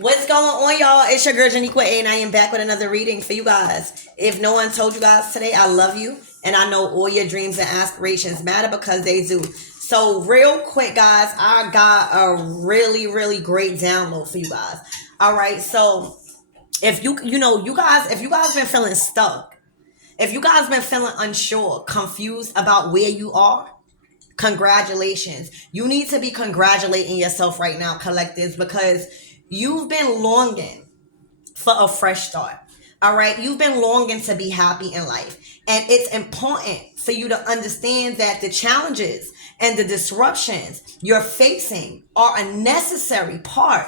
What's going on, y'all? It's your girl Janiqua, and I am back with another reading for you guys. If no one told you guys today, I love you, and I know all your dreams and aspirations matter because they do. So real quick, guys, I got a really great download for you guys. All right, so if you guys, if you guys been feeling stuck, if you guys been feeling unsure, confused about where you are, congratulations. You need to be congratulating yourself right now, collectives, because you've been longing for a fresh start. All right. You've been longing to be happy in life. And it's important for you to understand that the challenges and the disruptions you're facing are a necessary part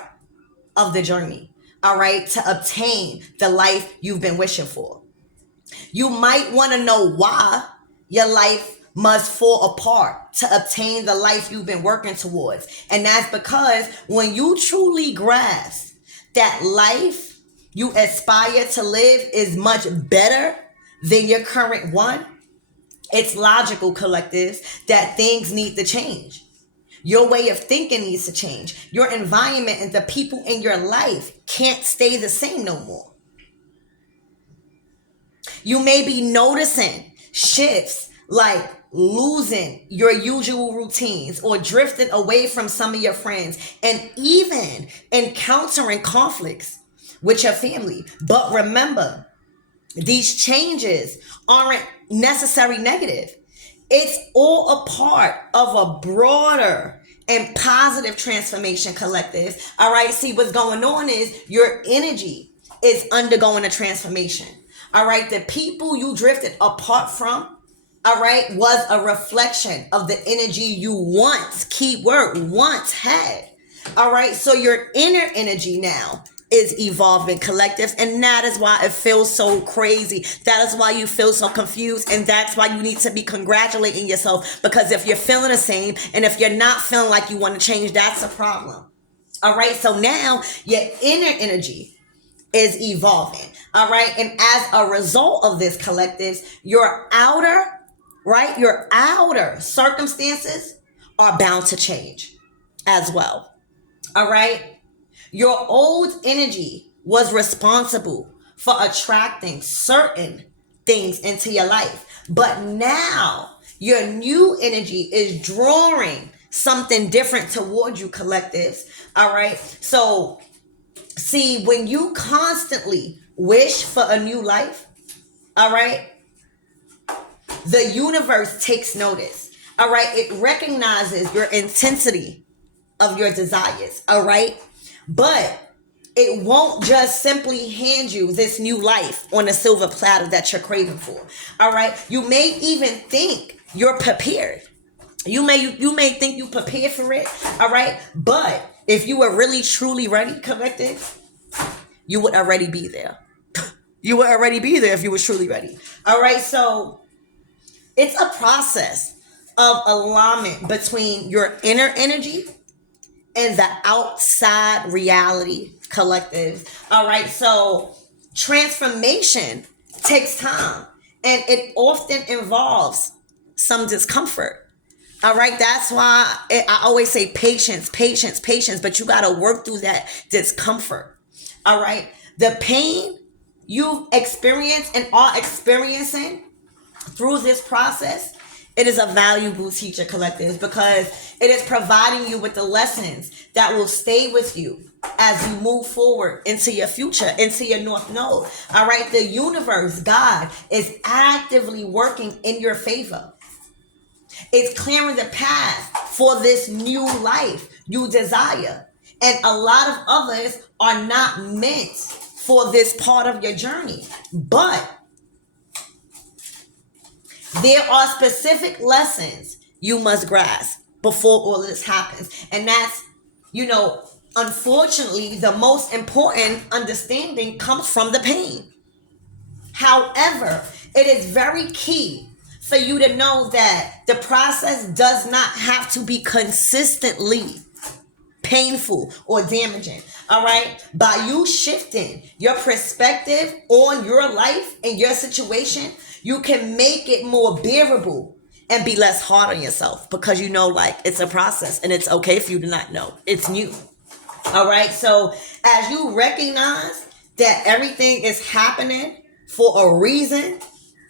of the journey. All right. To obtain the life you've been wishing for. You might want to know why your life must fall apart to obtain the life you've been working towards. And that's because when you truly grasp that life you aspire to live is much better than your current one, it's logical, collectives, that things need to change. Your way of thinking needs to change. Your environment and the people in your life can't stay the same no more. You may be noticing shifts like losing your usual routines or drifting away from some of your friends and even encountering conflicts with your family. But remember, these changes aren't necessarily negative. It's all a part of a broader and positive transformation, collective. All right, see, what's going on is your energy is undergoing a transformation. All right, the people you drifted apart from, all right, was a reflection of the energy you once, keyword, once had. All right, so your inner energy now is evolving, collectives, and that is why it feels so crazy. That is why you feel so confused, and that's why you need to be congratulating yourself, because if you're feeling the same and if you're not feeling like you want to change, that's a problem. All right, so now your inner energy is evolving. All right, and as a result of this, collectives, your outer circumstances are bound to change as well. All right. Your old energy was responsible for attracting certain things into your life. But now your new energy is drawing something different toward you, collectives. All right. So see, when you constantly wish for a new life, all right, the universe takes notice. All right. It recognizes your intensity of your desires. All right. But it won't just simply hand you this new life on a silver platter that you're craving for. All right. You may even think you're prepared. You may think you prepared for it. All right. But if you were really truly ready, collective, you would already be there. You would already be there if you were truly ready. All right. So it's a process of alignment between your inner energy and the outside reality, collective. All right. So transformation takes time, and it often involves some discomfort. All right. That's why I always say patience, but you got to work through that discomfort. All right. The pain you've experienced and are experiencing through this process, it is a valuable teacher, collective, because it is providing you with the lessons that will stay with you as you move forward into your future, into your North Node. All right. The universe, God, is actively working in your favor. It's clearing the path for this new life you desire. And a lot of others are not meant for this part of your journey. But there are specific lessons you must grasp before all of this happens. And that's, unfortunately, the most important understanding comes from the pain. However, it is very key for you to know that the process does not have to be consistently painful or damaging. All right. By you shifting your perspective on your life and your situation, you can make it more bearable and be less hard on yourself, because it's a process, and it's okay for you to not know. It's new. All right. So as you recognize that everything is happening for a reason,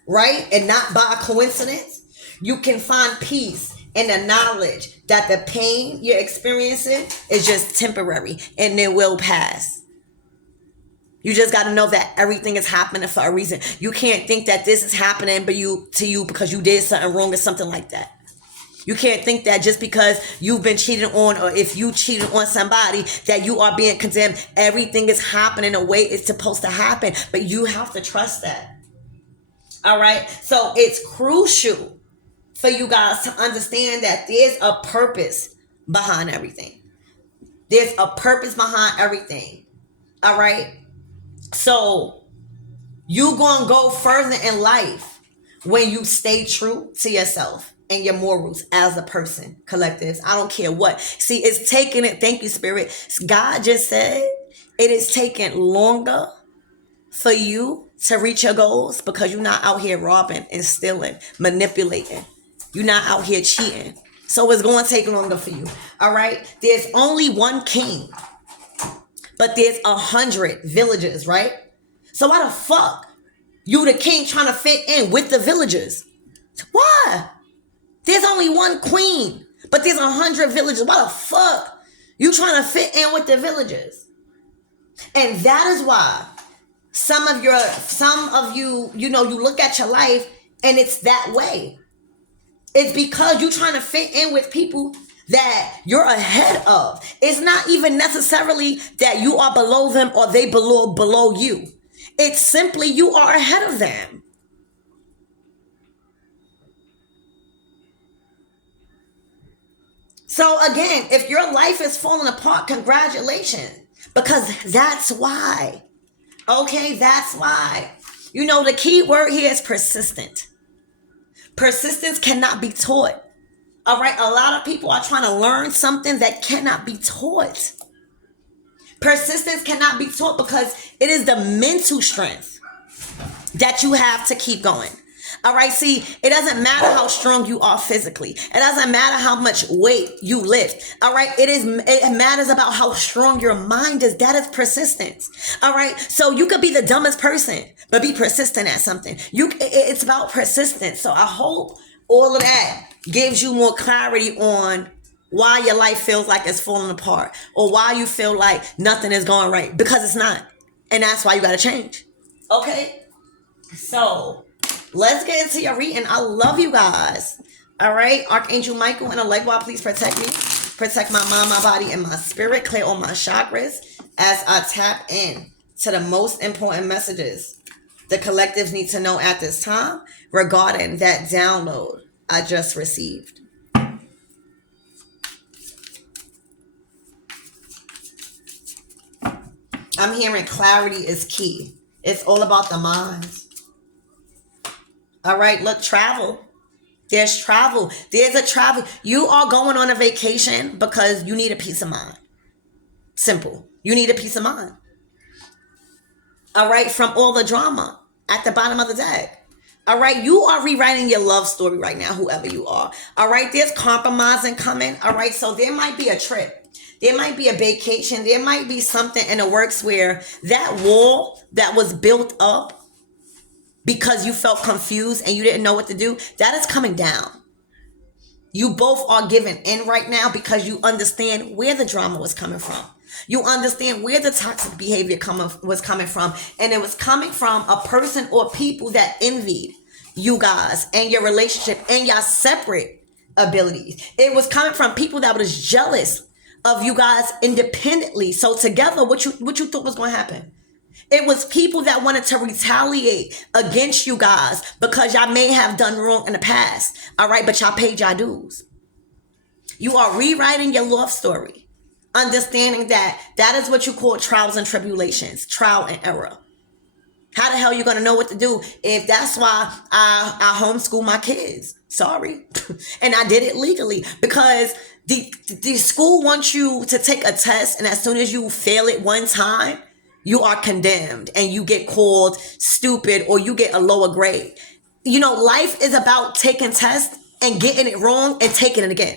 right? And not by coincidence, you can find peace in the knowledge that the pain you're experiencing is just temporary and it will pass. You just got to know that everything is happening for a reason. You can't think that this is happening to you because you did something wrong or something like that. You can't think that just because you've been cheated on, or if you cheated on somebody, that you are being condemned. Everything is happening the way it's supposed to happen, but you have to trust that. All right. So it's crucial for you guys to understand that there's a purpose behind everything. There's a purpose behind everything. All right. So you gonna go further in life when you stay true to yourself and your morals as a person, collectives. I don't care what. See, it's taking it. Thank you, Spirit. God just said it is taking longer for you to reach your goals because you're not out here robbing and stealing, manipulating. You're not out here cheating. So it's going to take longer for you. All right. There's only one king, but there's 100 villages, right? So why the fuck you the king trying to fit in with the villagers? Why? There's only one queen, but there's 100 villages. Why the fuck you trying to fit in with the villagers? And that is why some of you, you look at your life and it's that way. It's because you're trying to fit in with people that you're ahead of. It's not even necessarily that you are below them or they below you. It's simply you are ahead of them. So again, if your life is falling apart, congratulations. Because that's why. Okay, that's why. The key word here is persistent. Persistence cannot be taught. All right, a lot of people are trying to learn something that cannot be taught. Persistence cannot be taught because it is the mental strength that you have to keep going. All right, see, it doesn't matter how strong you are physically. It doesn't matter how much weight you lift. All right, it matters about how strong your mind is. That is persistence. All right, so you could be the dumbest person, but be persistent at something. It's about persistence. So I hope all of that gives you more clarity on why your life feels like it's falling apart or why you feel like nothing is going right, because it's not. And that's why you got to change. Okay, so let's get into your reading. I love you guys. All right. Archangel Michael and Allegra, please protect me. Protect my mind, my body, and my spirit. Clear all my chakras as I tap in to the most important messages the collectives need to know at this time regarding that download I just received. I'm hearing clarity is key. It's all about the minds. All right, look, travel. There's travel. There's a travel. You are going on a vacation because you need a peace of mind. Simple. You need a peace of mind. All right, from all the drama at the bottom of the deck. All right, you are rewriting your love story right now, whoever you are. All right, there's compromising coming. All right, so there might be a trip. There might be a vacation. There might be something in the works where that wall that was built up because you felt confused and you didn't know what to do, that is coming down. You both are giving in right now because you understand where the drama was coming from. You understand where the toxic behavior was coming from. And it was coming from a person or people that envied you guys and your relationship and your separate abilities. It was coming from people that was jealous of you guys independently. So together, what you thought was going to happen? It was people that wanted to retaliate against you guys because y'all may have done wrong in the past. All right, but y'all paid y'all dues. You are rewriting your love story, understanding that is what you call trials and tribulations, trial and error. How the hell are you going to know what to do if that's why I homeschool my kids? Sorry. And I did it legally because the school wants you to take a test, and as soon as you fail it one time, you are condemned and you get called stupid or you get a lower grade. Life is about taking tests and getting it wrong and taking it again.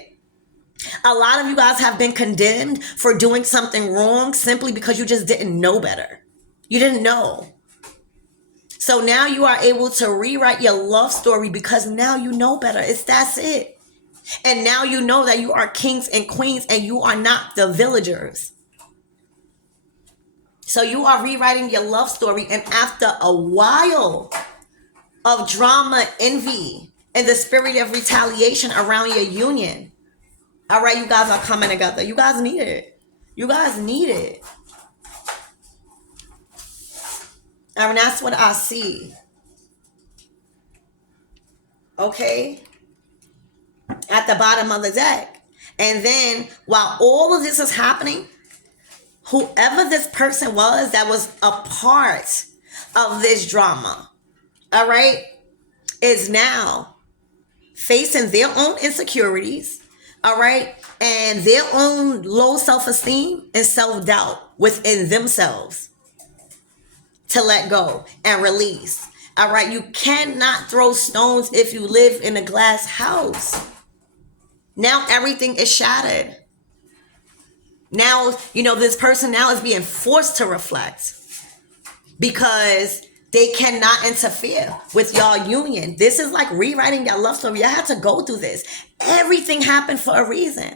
A lot of you guys have been condemned for doing something wrong simply because you just didn't know better. You didn't know. So now you are able to rewrite your love story because now you know better. That's it. And now you know that you are kings and queens and you are not the villagers. So you are rewriting your love story, and after a while of drama, envy, and the spirit of retaliation around your union, all right, you guys are coming together. You guys need it. You guys need it. And that's what I see. Okay? At the bottom of the deck. And then while all of this is happening, whoever this person was that was a part of this drama, all right, is now facing their own insecurities, all right, and their own low self-esteem and self-doubt within themselves to let go and release. All right, you cannot throw stones if you live in a glass house. Now everything is shattered. Now, this person now is being forced to reflect because they cannot interfere with y'all union. This is like rewriting your love story. Y'all had to go through this. Everything happened for a reason.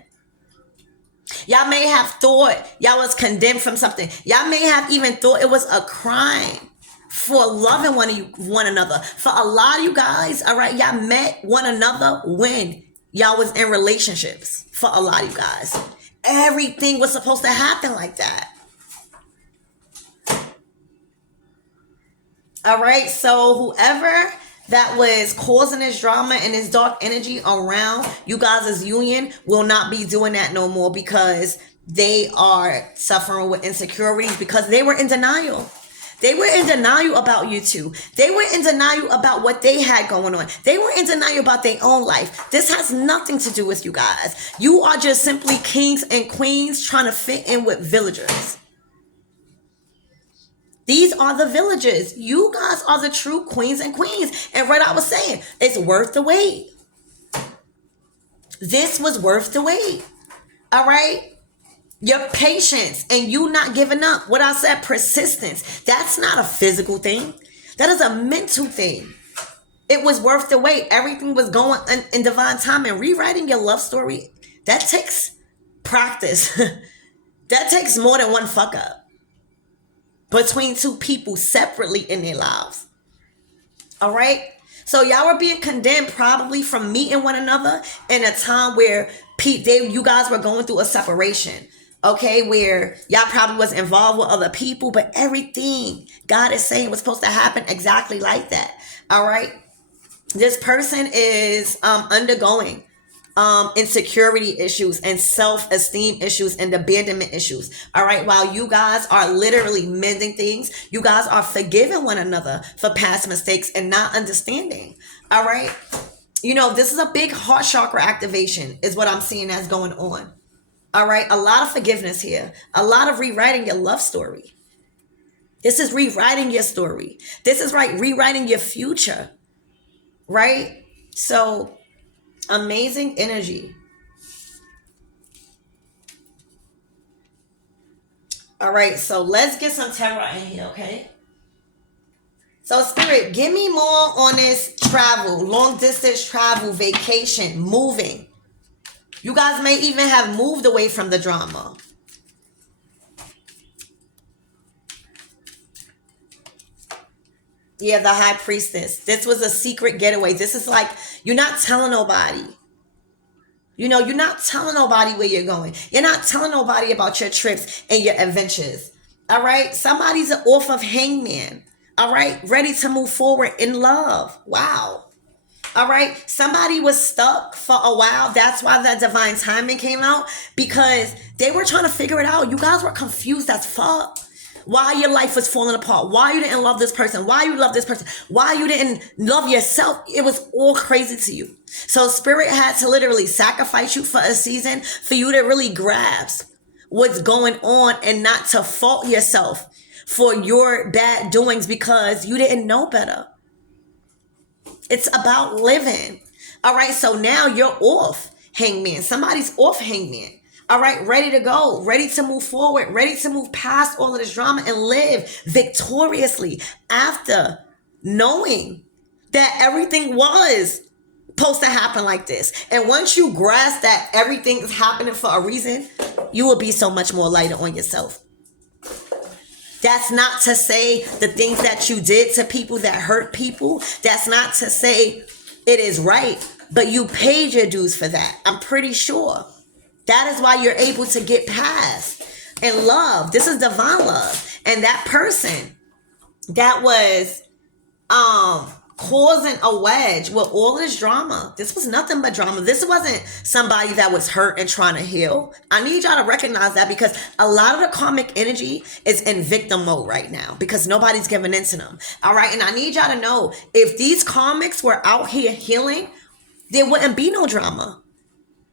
Y'all may have thought y'all was condemned from something. Y'all may have even thought it was a crime for loving one another. For a lot of you guys, all right, y'all met one another when y'all was in relationships. For a lot of you guys, everything was supposed to happen like that. All right, so whoever that was causing this drama and this dark energy around you guys' union will not be doing that no more, because they are suffering with insecurities because they were in denial. They were in denial about you two. They were in denial about what they had going on. They were in denial about their own life. This has nothing to do with you guys. You are just simply kings and queens trying to fit in with villagers. These are the villagers. You guys are the true queens and queens. And right, I was saying, it's worth the wait. This was worth the wait. All right? Your patience and you not giving up. What I said, persistence. That's not a physical thing. That is a mental thing. It was worth the wait. Everything was going in divine time. And rewriting your love story, that takes practice. That takes more than one fuck up between two people separately in their lives. All right? So y'all were being condemned probably from meeting one another in a time where you guys were going through a separation. Okay, where y'all probably was involved with other people, but everything God is saying was supposed to happen exactly like that. All right? This person is undergoing insecurity issues and self-esteem issues and abandonment issues. All right. While you guys are literally mending things, you guys are forgiving one another for past mistakes and not understanding. All right. This is a big heart chakra activation is what I'm seeing as going on. All right. A lot of forgiveness here. A lot of rewriting your love story. This is rewriting your story. This is rewriting your future. Right. So amazing energy. All right, so let's get some tarot in here, okay? So Spirit, give me more on this travel, long distance travel, vacation, moving. You guys may even have moved away from the drama. Yeah, the High Priestess. This was a secret getaway. This is like, you're not telling nobody. You're not telling nobody where you're going. You're not telling nobody about your trips and your adventures. All right? Somebody's off of hangman. All right? Ready to move forward in love. Wow. All right? Somebody was stuck for a while. That's why that divine timing came out, because they were trying to figure it out. You guys were confused as fuck. Why your life was falling apart. Why you didn't love this person. Why you love this person. Why you didn't love yourself. It was all crazy to you. So Spirit had to literally sacrifice you for a season for you to really grasp what's going on and not to fault yourself for your bad doings because you didn't know better. It's about living. All right. So now you're off Hangman. Somebody's off Hangman. All right, ready to go, ready to move forward, ready to move past all of this drama and live victoriously after knowing that everything was supposed to happen like this. And once you grasp that everything is happening for a reason, you will be so much more lighter on yourself. That's not to say the things that you did to people that hurt people, that's not to say it is right, but you paid your dues for that. I'm pretty sure. That is why you're able to get past and love. This is divine love. And that person that was causing a wedge with all this drama, this was nothing but drama. This wasn't somebody that was hurt and trying to heal. I need y'all to recognize that, because a lot of the karmic energy is in victim mode right now because nobody's giving in to them. All right. And I need y'all to know, if these karmics were out here healing, there wouldn't be no drama.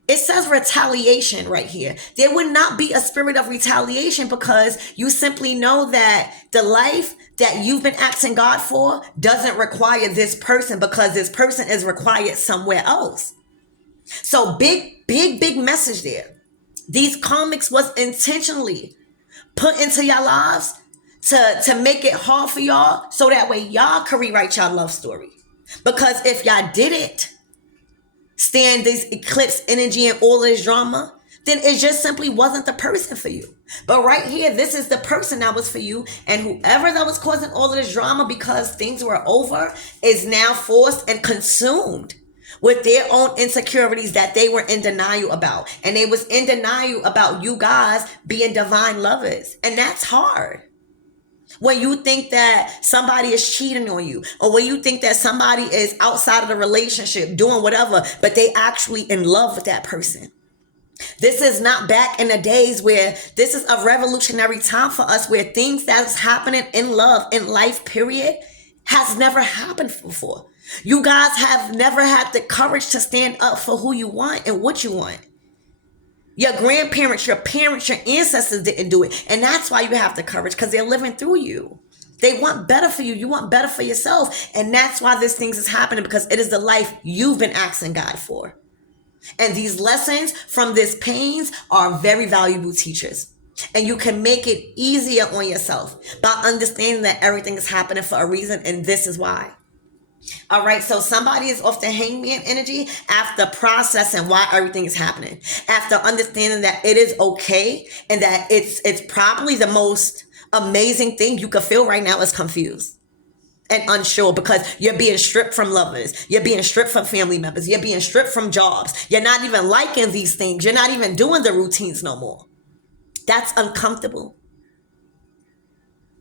It says retaliation right here. There would not be a spirit of retaliation, because you simply know that the life that you've been asking God for doesn't require this person, because this person is required somewhere else. So big message there. These karmics was intentionally put into your lives to make it hard for y'all, so that way y'all can rewrite y'all love story. Because if y'all didn't stand this eclipse energy and all this drama, then it just simply wasn't the person for you. But right here, this is the person that was for you. And whoever that was causing all of this drama because things were over is now forced and consumed with their own insecurities that they were in denial about. And they was in denial about you guys being divine lovers. And that's hard. When you think that somebody is cheating on you, or when you think that somebody is outside of the relationship doing whatever, but they actually in love with that person. This is not back in the days where this is a revolutionary time for us, where things that's happening in love, in life, period, has never happened before. You guys have never had the courage to stand up for who you want and what you want. Your grandparents, your parents, your ancestors didn't do it. And that's why you have the courage, because they're living through you. They want better for you. You want better for yourself. And that's why this thing is happening, because it is the life you've been asking God for. And these lessons from this pains are very valuable teachers. And you can make it easier on yourself by understanding that everything is happening for a reason, and this is why. All right, so somebody is off the Hangman energy after processing why everything is happening, after understanding that it is okay, and that it's probably the most amazing thing you could feel right now is confused and unsure, because you're being stripped from lovers, you're being stripped from family members, you're being stripped from jobs, you're not even liking these things, you're not even doing the routines no more. That's uncomfortable.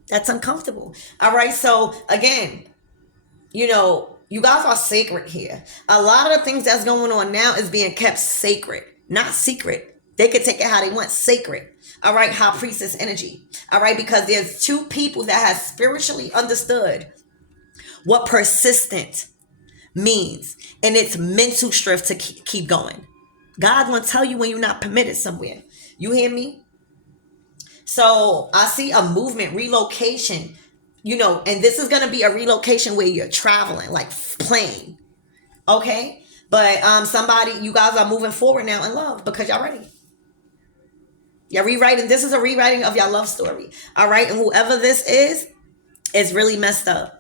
That's uncomfortable. All right, so again, you know, you guys are sacred here. A lot of the things that's going on now is being kept sacred, not secret. They can take it how they want, sacred. All right, high priestess energy. All right, because there's two people that have spiritually understood what persistent means, and it's mental strength to keep going. God won't tell you when you're not permitted somewhere. You hear me? So I see a movement, relocation. You know, and this is going to be a relocation where you're traveling, like plane. Okay? But you guys are moving forward now in love because y'all ready. You're rewriting. This is a rewriting of your love story. All right? And whoever this is really messed up.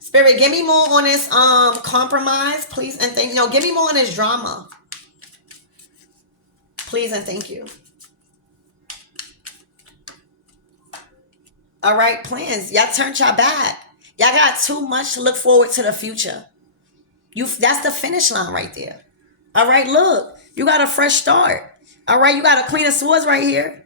Spirit, give me more on this compromise, please, and thank you. No, give me more on this drama. Please and thank you. All right, plans. Y'all turned y'all back. Y'all got too much to look forward to the future. That's the finish line right there. All right, look. You got a fresh start. All right, you got a Queen of Swords right here.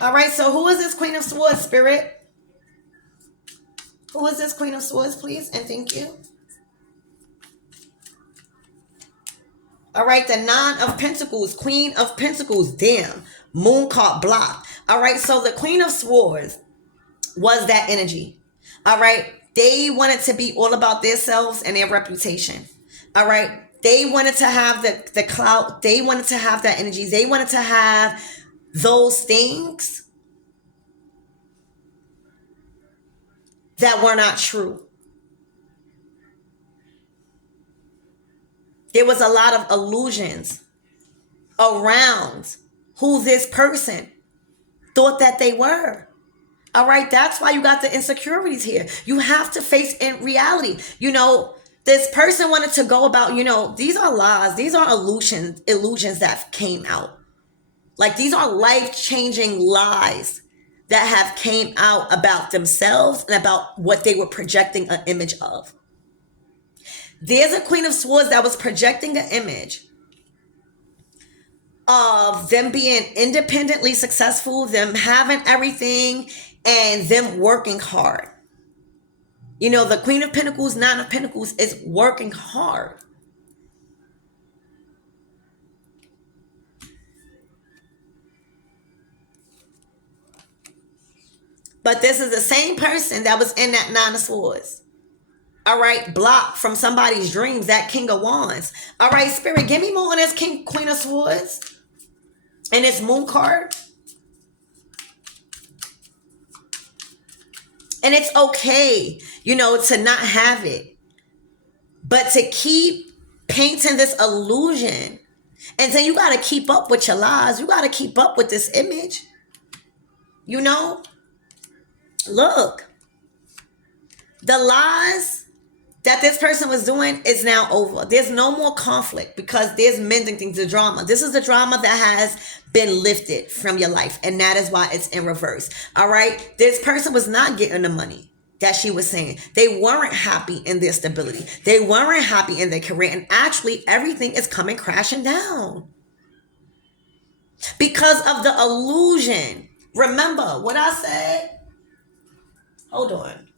All right, so who is this Queen of Swords, Spirit? Who is this Queen of Swords, please? And thank you. All right, the Nine of Pentacles, Queen of Pentacles, damn, Moon card blocked. All right, so the Queen of Swords was that energy. All right, they wanted to be all about themselves and their reputation. All right, they wanted to have the clout. They wanted to have that energy. They wanted to have those things. that were not true. There was a lot of illusions around who this person thought that they were. All right, that's why you got the insecurities here. You have to face in reality. This person wanted to go about, these are lies, these are illusions that came out. Like, these are life-changing lies that have came out about themselves and about what they were projecting an image of. There's a Queen of Swords that was projecting an image of them being independently successful, them having everything, and them working hard. The Queen of Pentacles, Nine of Pentacles is working hard. But this is the same person that was in that Nine of Swords. All right, blocked from somebody's dreams, that King of Wands. All right, Spirit, give me more on this Queen of Swords and this Moon card. And it's okay, to not have it. But to keep painting this illusion. And then you got to keep up with your lies. You got to keep up with this image. Look. The lies that this person was doing is now over. There's no more conflict because there's mending things, the drama. This is the drama that has been lifted from your life, and that is why it's in reverse. All right? This person was not getting the money that she was saying. They weren't happy in their stability. They weren't happy in their career, and actually everything is coming crashing down because of the illusion. Remember what I said? Hold on.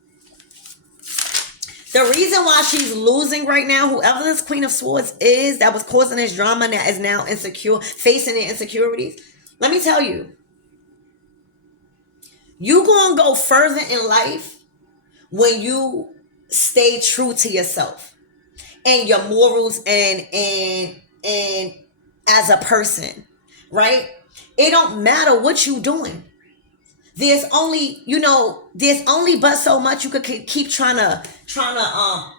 The reason why she's losing right now, whoever this Queen of Swords is that was causing this drama that is now insecure, facing their insecurities, let me tell you, you gonna go further in life when you stay true to yourself and your morals and as a person, right? It don't matter what you doing. There's only but so much you could keep trying to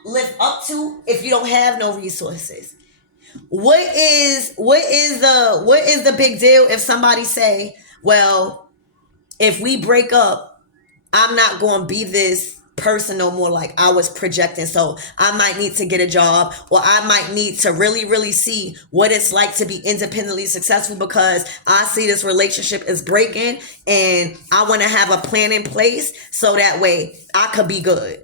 live up to if you don't have no resources. What is the big deal if somebody say, well, if we break up, I'm not going to be this person no more like I was projecting, so I might need to get a job, or I might need to really, really see what it's like to be independently successful because I see this relationship is breaking and I want to have a plan in place so that way I could be good.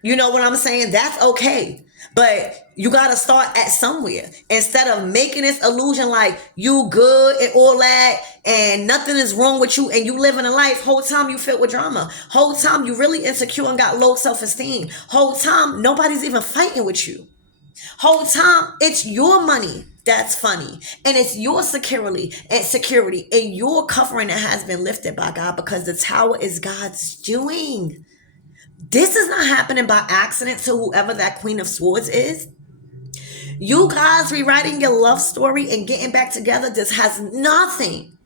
You know what I'm saying? That's okay. But you got to start at somewhere instead of making this illusion like you good and all that and nothing is wrong with you and you living a life. Whole time you filled with drama. Whole time you really insecure and got low self-esteem. Whole time nobody's even fighting with you. Whole time it's your money that's funny and it's your security and your covering that has been lifted by God because the tower is God's doing. This is not happening by accident to whoever that Queen of Swords is. You guys rewriting your love story and getting back together, this has nothing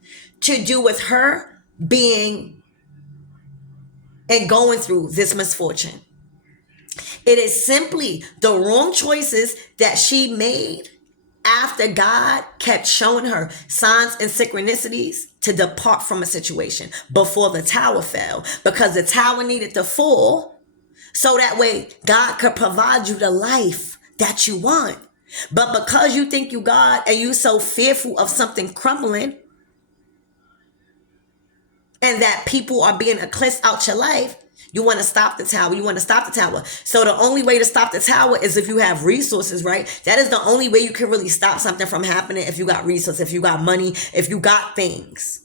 to do with her being and going through this misfortune. It is simply the wrong choices that she made after God kept showing her signs and synchronicities to depart from a situation before the tower fell, because the tower needed to fall so that way God could provide you the life that you want. But because you think you God and you so fearful of something crumbling and that people are being eclipsed out your life, you want to stop the tower. So the only way to stop the tower is if you have resources, right? That is the only way you can really stop something from happening. If you got resources, if you got money, if you got things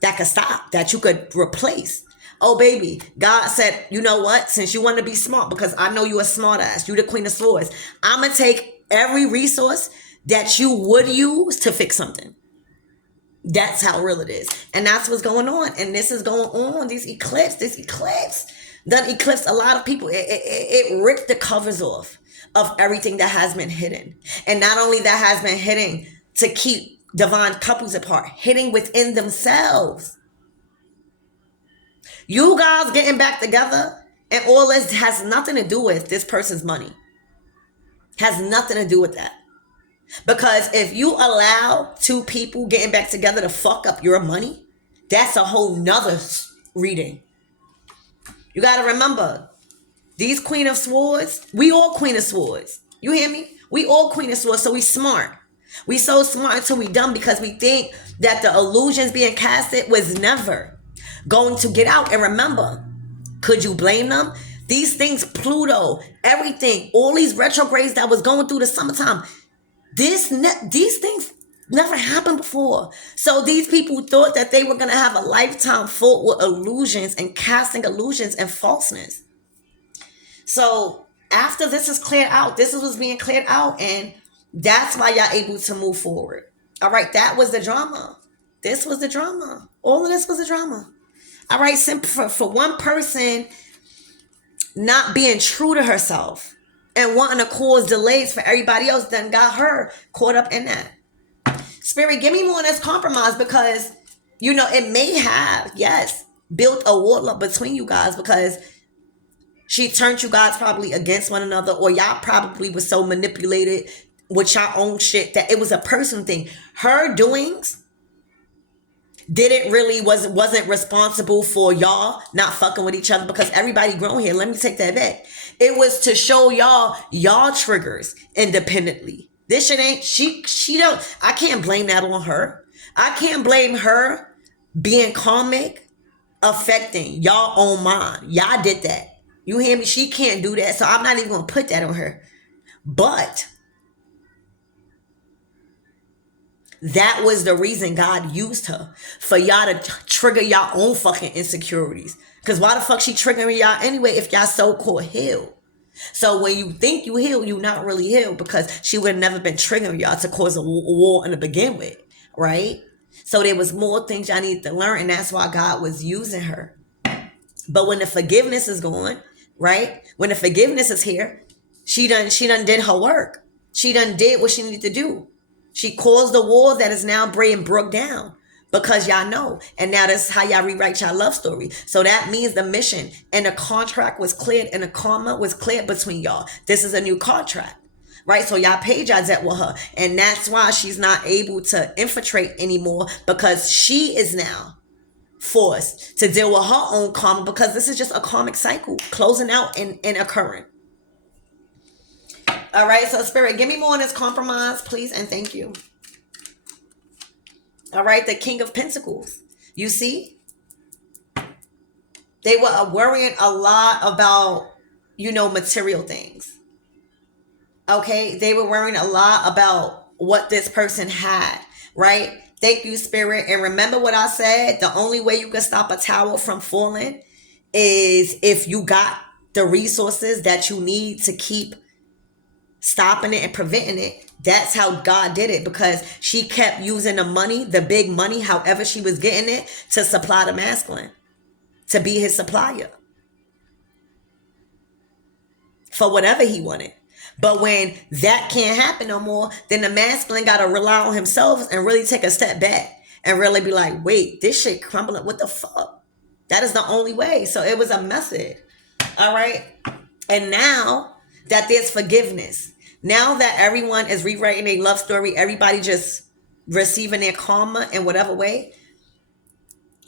that could stop, that you could replace. Oh, baby, God said, you know what? Since you want to be smart, because I know you a smart ass, you the Queen of Swords, I'm going to take every resource that you would use to fix something. That's how real it is. And that's what's going on. And this is going on. This eclipse done eclipsed a lot of people. It ripped the covers off of everything that has been hidden. And not only that has been hidden to keep divine couples apart, hidden within themselves. You guys getting back together And all this has nothing to do with this person's money. Has nothing to do with that. Because if you allow two people getting back together to fuck up your money, that's a whole nother reading. You got to remember, these Queen of Swords, we all Queen of Swords. You hear me? We all Queen of Swords, so we smart. We so smart until we dumb because we think that the illusions being casted was never going to get out. And remember, could you blame them? These things, Pluto, everything, all these retrogrades that was going through the summertime, these things never happened before. So these people thought that they were going to have a lifetime full with illusions and casting illusions and falseness. So after this is cleared out, this is what's being cleared out, and that's why y'all able to move forward. All right, that was the drama. This was the drama. All of this was the drama. All right, for one person not being true to herself and wanting to cause delays for everybody else, then got her caught up in that. Spirit, give me more on this compromise, because, you know, it may have, yes, built a wall up between you guys, because she turned you guys probably against one another, or y'all probably was so manipulated with y'all own shit that it was a personal thing. Her doings wasn't responsible for y'all not fucking with each other, because everybody grown here. Let me take that back. It was to show y'all triggers independently. This shit ain't, she don't, I can't blame that on her. I can't blame her being karmic affecting y'all own mind. Y'all did that. You hear me? She can't do that. So I'm not even going to put that on her. But that was the reason God used her, for y'all to trigger y'all own fucking insecurities. Because why the fuck she triggering y'all anyway if y'all so-called healed? So when you think you healed, you not really healed, because she would have never been triggering y'all to cause a war in the begin with, right? So there was more things y'all need to learn, and that's why God was using her. But when the forgiveness is going, right? When the forgiveness is here, she done did her work. She done did what she needed to do. She caused the wall that is now being broke down, because y'all know. And now that's how y'all rewrite y'all love story. So that means the mission and the contract was cleared, and the karma was cleared between y'all. This is a new contract, right? So y'all paid y'all debt with her. And that's why she's not able to infiltrate anymore, because she is now forced to deal with her own karma, because this is just a karmic cycle closing out and occurring. All right, so Spirit, give me more on this compromise, please, and thank you. All right, the King of Pentacles. You see, they were worrying a lot about, material things. Okay, they were worrying a lot about what this person had, right? Thank you, Spirit. And remember what I said, the only way you can stop a tower from falling is if you got the resources that you need to keep stopping it and preventing it. That's how God did it, because she kept using the money, the big money, however she was getting it, to supply the masculine, to be his supplier for whatever he wanted. But when that can't happen no more, then the masculine got to rely on himself and really take a step back and really be like, wait, this shit crumbling. What the fuck? That is the only way. So it was a method. All right. And now that there's forgiveness, now that everyone is rewriting their love story, everybody just receiving their karma in whatever way,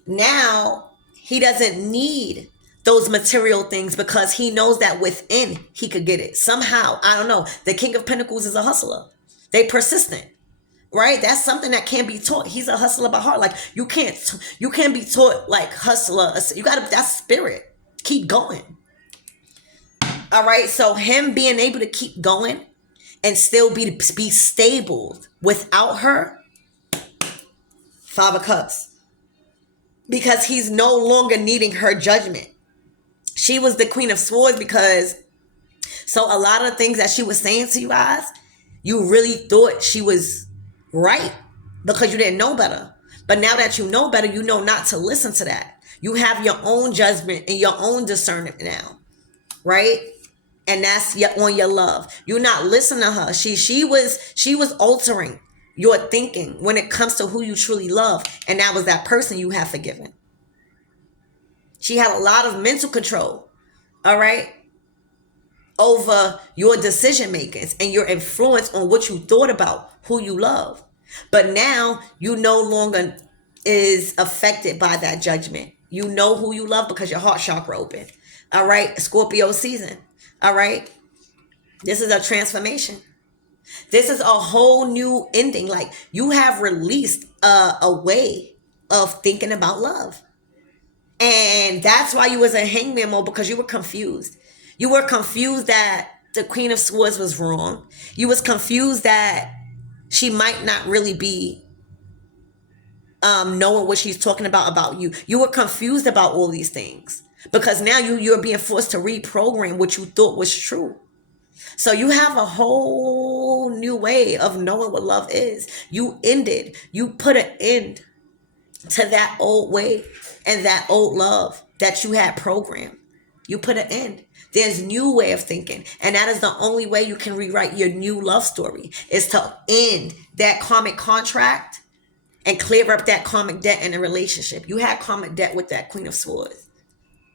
now he doesn't need those material things, because he knows that within he could get it somehow. I don't know. The King of Pentacles is a hustler. They persistent, right? That's something that can't be taught. He's a hustler by heart. Like you can't be taught like hustler. You gotta, that's spirit. Keep going. All right. So him being able to keep going and still be stable without her, Five of Cups, because he's no longer needing her judgment. She was the Queen of Swords, because so a lot of the things that she was saying to you guys, you really thought she was right because you didn't know better. But now that you know better, you know not to listen to that. You have your own judgment and your own discernment now, right? And that's on your love. You're not listening to her. She was altering your thinking when it comes to who you truly love. And that was that person you have forgiven. She had a lot of mental control All right, over your decision makings and your influence on what you thought about who you love. But now you no longer is affected by that judgment. You know who you love because your heart chakra open. All right, Scorpio season. All right, this is a transformation. This is a whole new ending. Like, you have released a way of thinking about love. And that's why you was in hangman mode, because you were confused. You were confused that the Queen of Swords was wrong. You was confused that she might not really be knowing what she's talking about you. You were confused about all these things because now you're being forced to reprogram what you thought was true. So you have a whole new way of knowing what love is. You put an end to that old way and that old love that you had programmed. You put an end. There's new way of thinking, and that is the only way you can rewrite your new love story, is to end that karmic contract and clear up that karmic debt in a relationship. You had karmic debt with that Queen of Swords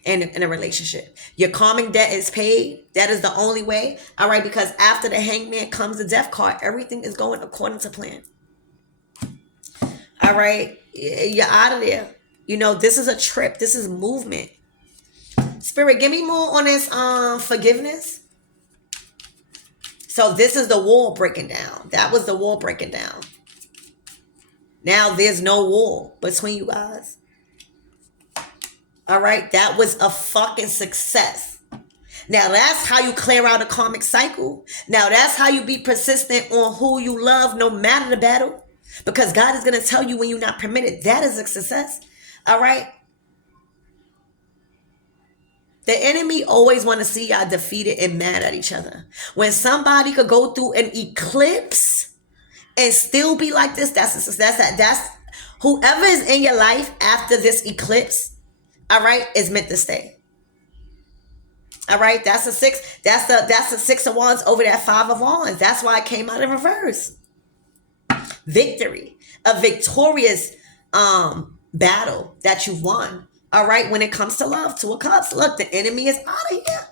in a relationship. Your karmic debt is paid. That is the only way. All right, because after the Hangman comes the Death card. Everything is going according to plan. All right, you're out of there. You know, this is a trip. This is movement. Spirit, give me more on this forgiveness. So this is the wall breaking down. That was the wall breaking down. Now there's no wall between you guys. All right, that was a fucking success. Now that's how you clear out a karmic cycle. Now that's how you be persistent on who you love no matter the battle. Because God is going to tell you when you're not permitted. That is a success. All right. The enemy always want to see y'all defeated and mad at each other. When somebody could go through an eclipse and still be like this, that's a success. That's whoever is in your life after this eclipse, all right, is meant to stay. All right, that's a six. That's the 6 of wands over that 5 of wands. That's why it came out in reverse. Victory, a victorious battle that you won. All right, when it comes to love, 2 of cups. Look, the enemy is out of here.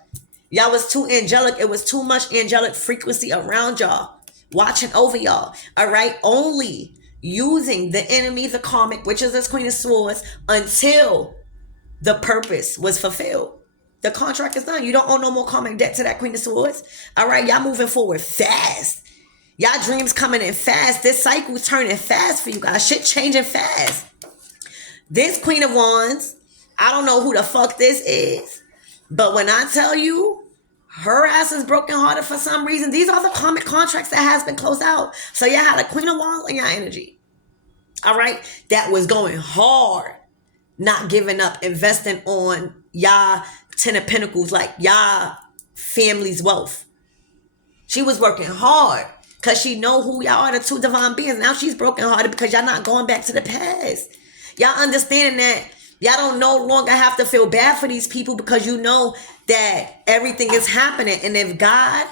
Y'all was too angelic. It was too much angelic frequency around y'all, watching over y'all. All right, only using the enemy, the karmic, which is this Queen of Swords, until the purpose was fulfilled. The contract is done. You don't owe no more karmic debt to that Queen of Swords. All right, y'all moving forward fast. Y'all dreams coming in fast. This cycle is turning fast for you guys. Shit changing fast. This Queen of Wands, I don't know who the fuck this is, but when I tell you her ass is brokenhearted for some reason, these are the karmic contracts that has been closed out. So y'all had a Queen of Wands in your energy. All right, that was going hard, not giving up, investing on y'all 10 of Pentacles, like y'all family's wealth. She was working hard because she know who y'all are, the 2 divine beings. Now she's brokenhearted because y'all not going back to the past. Y'all understanding that y'all don't no longer have to feel bad for these people because you know that everything is happening. And if God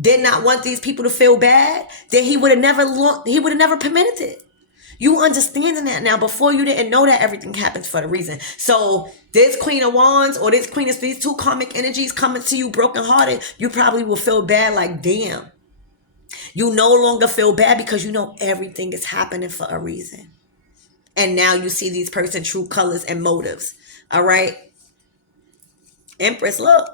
did not want these people to feel bad, then he would have never permitted it. You understanding that now. Before, you didn't know that everything happens for a reason. So this Queen of Wands or this Queen of these 2 karmic energies coming to you brokenhearted, you probably will feel bad like, damn. You no longer feel bad because you know everything is happening for a reason. And now you see these person's true colors and motives. All right. Empress, look.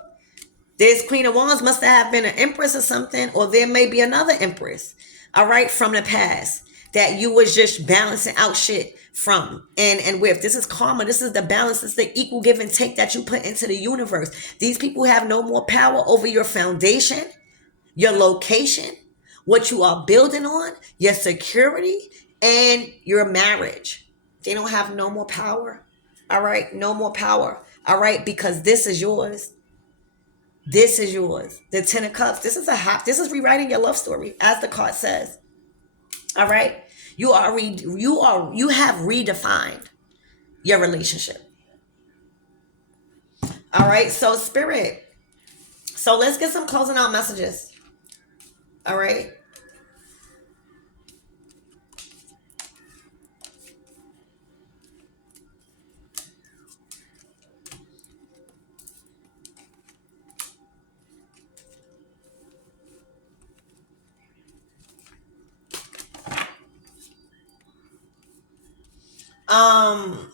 This Queen of Wands must have been an empress or something, or there may be another empress, all right, from the past that you was just balancing out shit from and with. This is karma. This is the balance. This is the equal give and take that you put into the universe. These people have no more power over your foundation, your location, what you are building on, your security, and your marriage. They don't have no more power. All right, no more power. All right, because this is yours. This is yours. The 10 of Cups. This is rewriting your love story, as the card says. All right. You have redefined your relationship. All right. So Spirit. So let's get some closing out messages. All right. Um,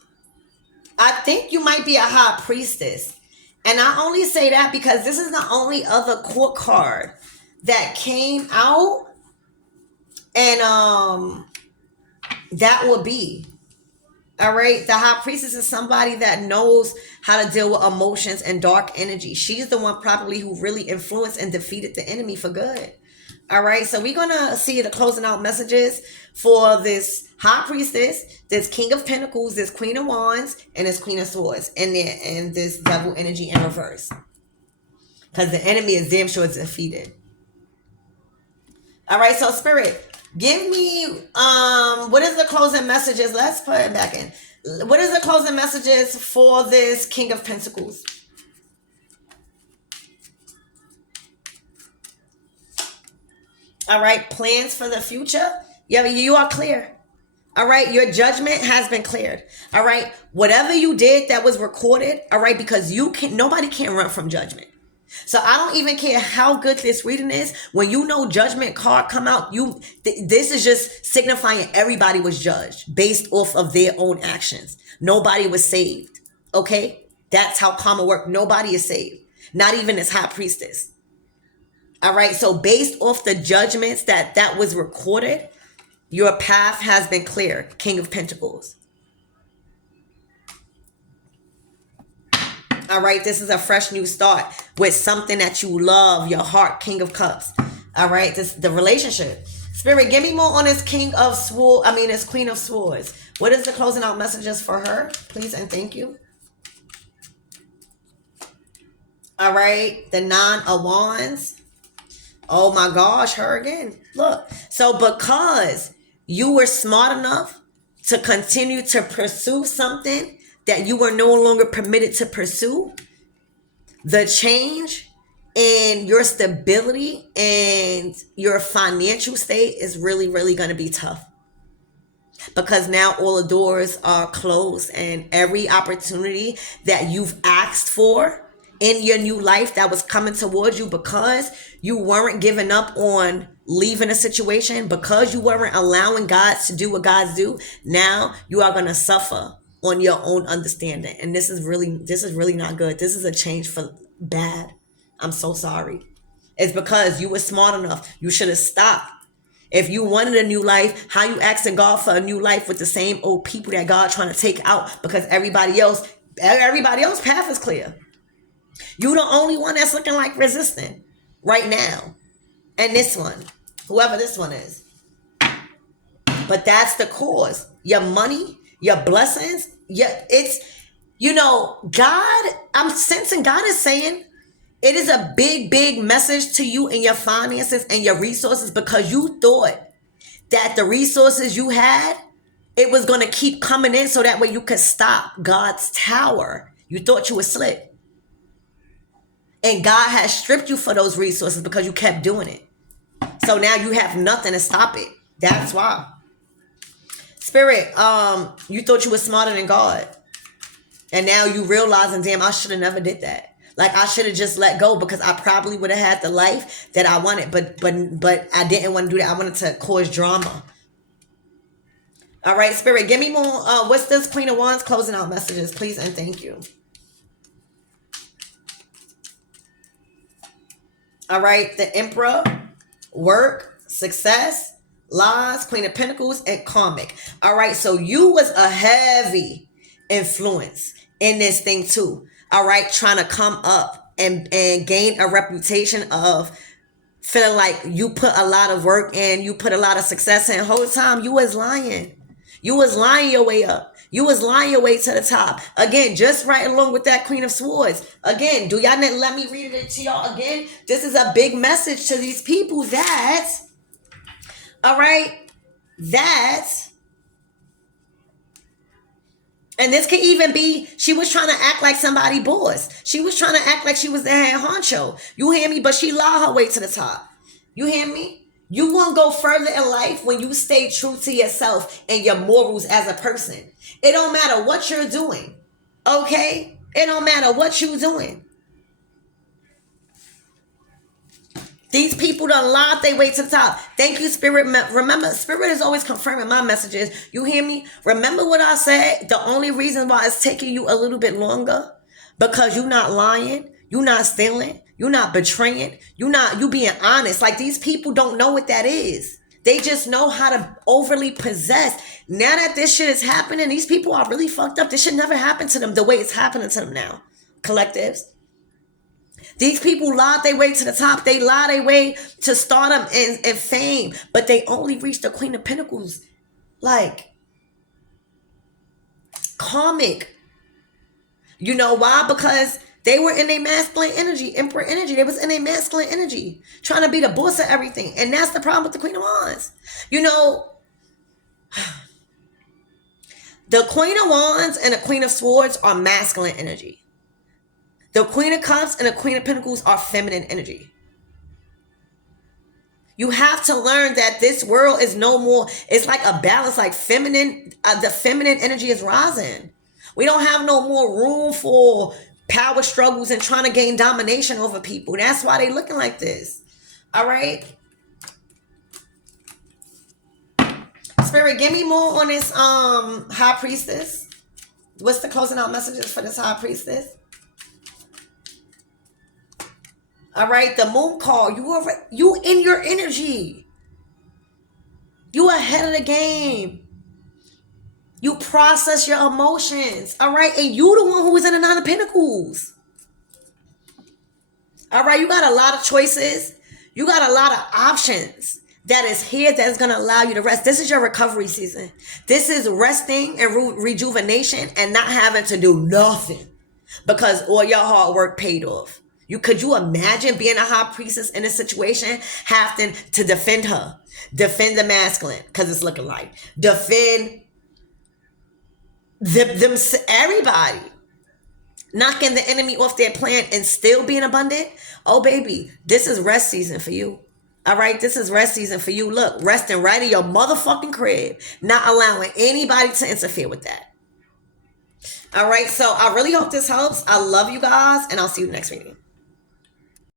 I think you might be a high priestess. And I only say that because this is the only other court card that came out. And that will be. All right. The high priestess is somebody that knows how to deal with emotions and dark energy. She's the one probably who really influenced and defeated the enemy for good. All right. So we're going to see the closing out messages for this high priestess, this king of pentacles, this queen of wands, and this queen of swords, and this devil energy in reverse. Because the enemy is damn sure defeated. All right. So spirit, give me what is the closing messages? Let's put it back in. What is the closing messages for this king of pentacles? All right, plans for the future. Yeah, you are clear. All right, your judgment has been cleared. All right, whatever you did that was recorded. All right, because nobody can run from judgment. So I don't even care how good this reading is. When you know judgment card come out, this is just signifying everybody was judged based off of their own actions. Nobody was saved. Okay, that's how karma works. Nobody is saved. Not even this high priestess. All right. So based off the judgments that was recorded, your path has been clear. King of Pentacles. All right. This is a fresh new start with something that you love. Your heart. King of Cups. All right. This the relationship. Spirit, give me more on this King of Swords. This Queen of Swords. What is the closing out messages for her? Please and thank you. All right. The Nine of Wands. Oh my gosh, her again. Look. So because you were smart enough to continue to pursue something that you were no longer permitted to pursue, the change in your stability and your financial state is really, really going to be tough. Because now all the doors are closed and every opportunity that you've asked for in your new life that was coming towards you, because you weren't giving up on leaving a situation, because you weren't allowing God to do what God's do, now you are going to suffer on your own understanding. And this is really not good. This is a change for bad. I'm so sorry. It's because you were smart enough. You should have stopped. If you wanted a new life, how you asking God for a new life with the same old people that God trying to take out because everybody else path is clear. You the only one that's looking like resistant right now. And this one, whoever this one is. But that's the cause. Your money, your blessings, God, I'm sensing God is saying it is a big, big message to you in your finances and your resources, because you thought that the resources you had, it was going to keep coming in so that way you could stop God's tower. You thought you were slick. And God has stripped you for those resources because you kept doing it. So now you have nothing to stop it. That's why. Spirit, you thought you were smarter than God. And now you realizing, damn, I should have never did that. Like, I should have just let go, because I probably would have had the life that I wanted. But I didn't want to do that. I wanted to cause drama. All right, Spirit, give me more. What's this Queen of Wands closing out messages, please and thank you. All right, the Emperor, work, success, lies, Queen of Pentacles, and karmic. All right, so you was a heavy influence in this thing too. All right, trying to come up and gain a reputation of feeling like you put a lot of work in, you put a lot of success in. The whole time you was lying. You was lying your way up. You was lying your way to the top. Again, just right along with that Queen of Swords. Again, do y'all not let me read it to y'all again? This is a big message to these people that, all right, that, and this could even be, she was trying to act like somebody boss. She was trying to act like she was the head honcho. You hear me? But she lied her way to the top. You hear me? You won't go further in life when you stay true to yourself and your morals as a person. It don't matter what you're doing. Okay? It don't matter what you're doing. These people done lied their way to the top. Thank you, Spirit. Remember, Spirit is always confirming my messages. You hear me? Remember what I said? The only reason why it's taking you a little bit longer, because you're not lying, you're not stealing, you're not betraying, you being honest. Like, these people don't know what that is. They just know how to overly possess. Now that this shit is happening, these people are really fucked up. This should never happen to them the way it's happening to them now. Collectives. These people lied their way to the top. They lied their way to stardom and fame. But they only reached the Queen of Pentacles. Like, karmic. You know why? Because they were in a masculine energy, emperor energy. They was in a masculine energy, trying to be the boss of everything. And that's the problem with the Queen of Wands. You know, the Queen of Wands and the Queen of Swords are masculine energy. The Queen of Cups and the Queen of Pentacles are feminine energy. You have to learn that this world is no more, it's like a balance, like feminine, the feminine energy is rising. We don't have no more room for power struggles and trying to gain domination over people. That's why they looking like this. All right. Spirit, give me more on this High Priestess. What's the closing out messages for this High Priestess? All right, the Moon call. You in your energy. You ahead of the game. You process your emotions. All right, and you the one who is in the Nine of Pentacles. All right, you got a lot of choices. You got a lot of options that is here that is going to allow you to rest. This is your recovery season. This is resting and rejuvenation and not having to do nothing because all your hard work paid off. Could you imagine being a High Priestess in a situation, having to defend her, defend the masculine, because it's looking like, defend them, everybody, knocking the enemy off their plan and still being abundant? Oh, baby, this is rest season for you. All right, this is rest season for you. Look, resting right in your motherfucking crib, not allowing anybody to interfere with that. All right, so I really hope this helps. I love you guys, and I'll see you next meeting.